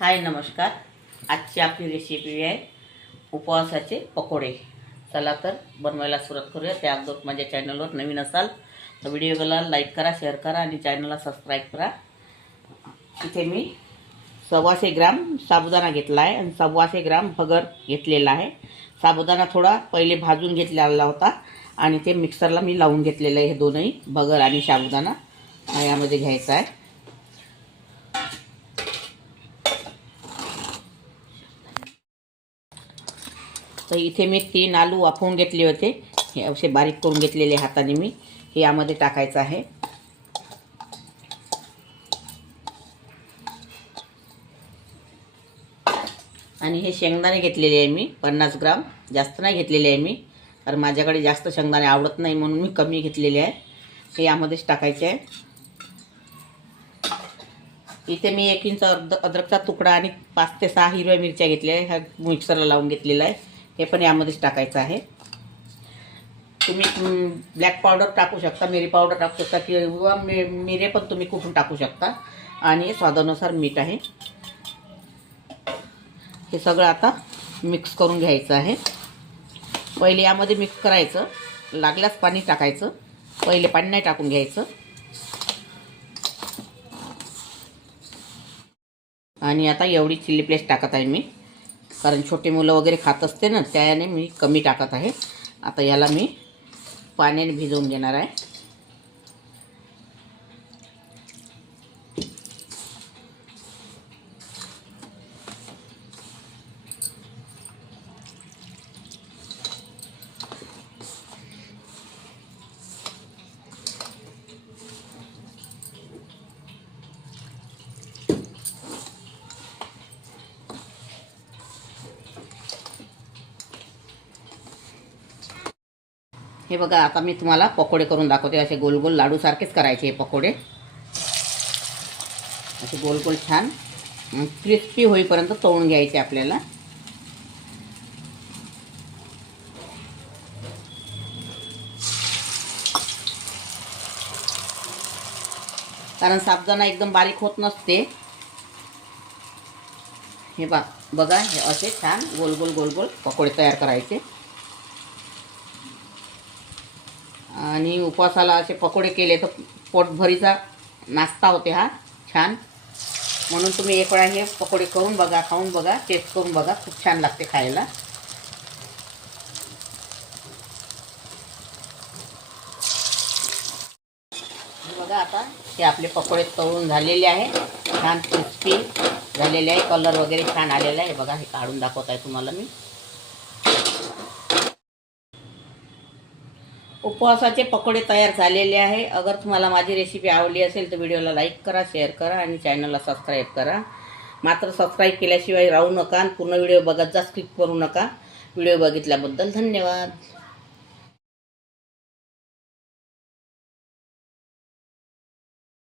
हाय नमस्कार। आजची आपली रेसिपी आहे उपवासाचे पकोडे। चला तर बनवायला सुरुवात करूया। त्या अगोदर माझ्या चॅनलवर नवीन असाल तर व्हिडिओला लाईक करा, शेअर करा आणि चॅनलला सबस्क्राईब करा। इथे मी 125 ग्राम साबुदाणा घेतला आहे आणि 125 ग्राम भगर घेतलेला आहे। साबुदाणा थोडा पहिले भाजून घेतलेला होता आणि ते मिक्सरला मी लावून घेतलेलं आहे। हे दोनही भगर आणि साबुदाणा यामध्ये घ्यायचा आहे। तर इथे मी 3 आलू वाफवून घेतले होते, हे असे बारीक करून घेतलेले हाताने मी हे यामध्ये टाकायचं आहे। आणि हे शेंगदाणे घेतलेले आहे मी 50 ग्राम, जास्त नाही घेतलेले आहे मी, कारण माझ्याकडे जास्त शेंगदाणे आवडत नाही म्हणून मी कमी घेतलेले आहे। हे यामध्येच टाकायचे आहे। इथे मी 1 इंच अद्रकचा तुकडा आणि 5 ते 6 हिरव्या मिरच्या घेतल्या आहे, हा मिक्सरला लावून घेतलेला आहे। हे पण यामध्येच टाकायचं आहे। तुम्ही ब्लॅक पावडर टाकू शकता, मिरी पावडर टाकू शकता किंवा मिरे पण तुम्ही कुठून टाकू शकता। आणि स्वादानुसार मीठ आहे। हे सगळं आता मिक्स करून घ्यायचं आहे। पहिले यामध्ये मिक्स करायचं, लागल्यास पाणी टाकायचं, पहिले पाणी नाही टाकून घ्यायचं। आणि आता एवढी चिली पेस्ट टाकत आहे मी, कारण छोटे मुलं वगैरे खात असते ना, त्याने मी कमी टाकत आहे। आता याला मी पाण्याने भिजवून घेणार आहे। हे बघा, आता मी तुम्हाला पकोडे करून दाखवते। असे गोल गोल लाडू सारखेच करायचे हे पकोडे, असे गोल गोल छान क्रिस्पी होईपर्यंत तळून घ्यायचे आपल्याला। कारण साबुदाणा एकदम बारीक होत नसते। हे बघा, हे असे छान गोल गोल गोल गोल पकोडे तयार करायचे। आणि उपवासाला असे पकोडे केले तर पोटभरीचा नाश्ता होते हा छान। म्हणून तुम्ही एक वेळा हे पकोडे करून बघा, खाऊन बघा, टेस्ट करून बघा, खूप छान लागते खायला। बघा, आता हे आपले पकोडे तळून झालेले आहे, छान क्रिस्पी झालेले आहे, कलर वगैरे छान आलेला आहे। बघा, हे काढून दाखवत आहे तुम्हाला मी। उपवासाचे पकोडे तयार झालेले आहे। अगर तुम्हाला माझी रेसिपी आवडली असेल तर व्हिडिओला लाईक करा, शेअर करा आणि चॅनलला सबस्क्राईब करा। मात्र सबस्क्राईब केल्याशिवाय राहू नका आणि पूर्ण व्हिडिओ बघत जा, स्किप करू नका। व्हिडिओ बघितल्याबद्दल धन्यवाद।